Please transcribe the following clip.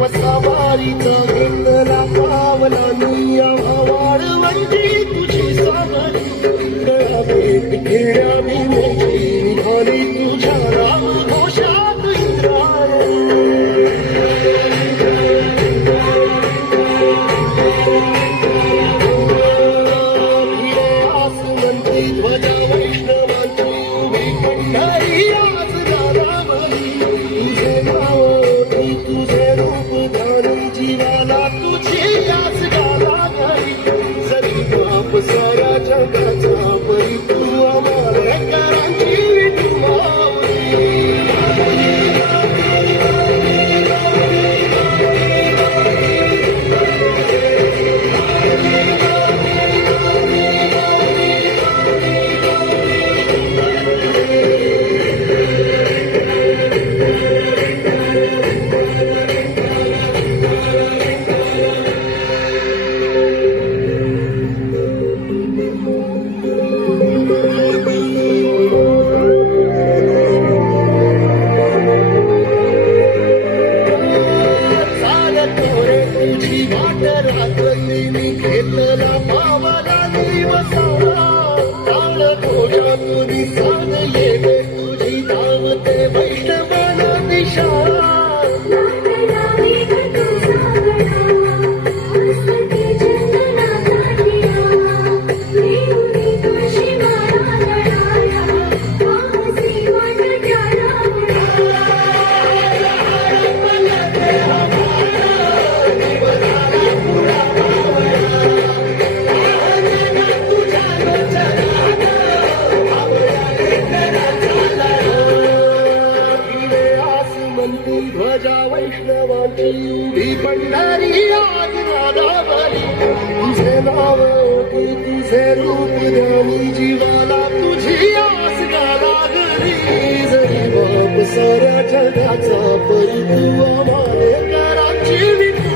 वसावारीचा घेतला पावला निया वाळवंटी तुझी सागरी गळा भेट घेण्या मी मोठी निघाली तुझ्या राम घोषात आसमंती ध्वजा वैष्णवांची उभी पंढरी आज गावावरी तुझे नाव तुझे रूप धारी जीवाला तुझी याच गाला घरी जरी बाप साऱ्या जगाचा परी तू आम्हाला करांची घेतला पावला दिवसाला काळ घोषा तुझी साध येते तुझी धावते वैष्णवाला दिशा ध्वजा वैष्णवांची उभी पंढरी आज गावावरी तुझे नाव तुझे रूप ध्यानी जीवाला तुझी आस गाला घरी जरी बाप साऱ्या जगाचा परी तू आम्हाला कराची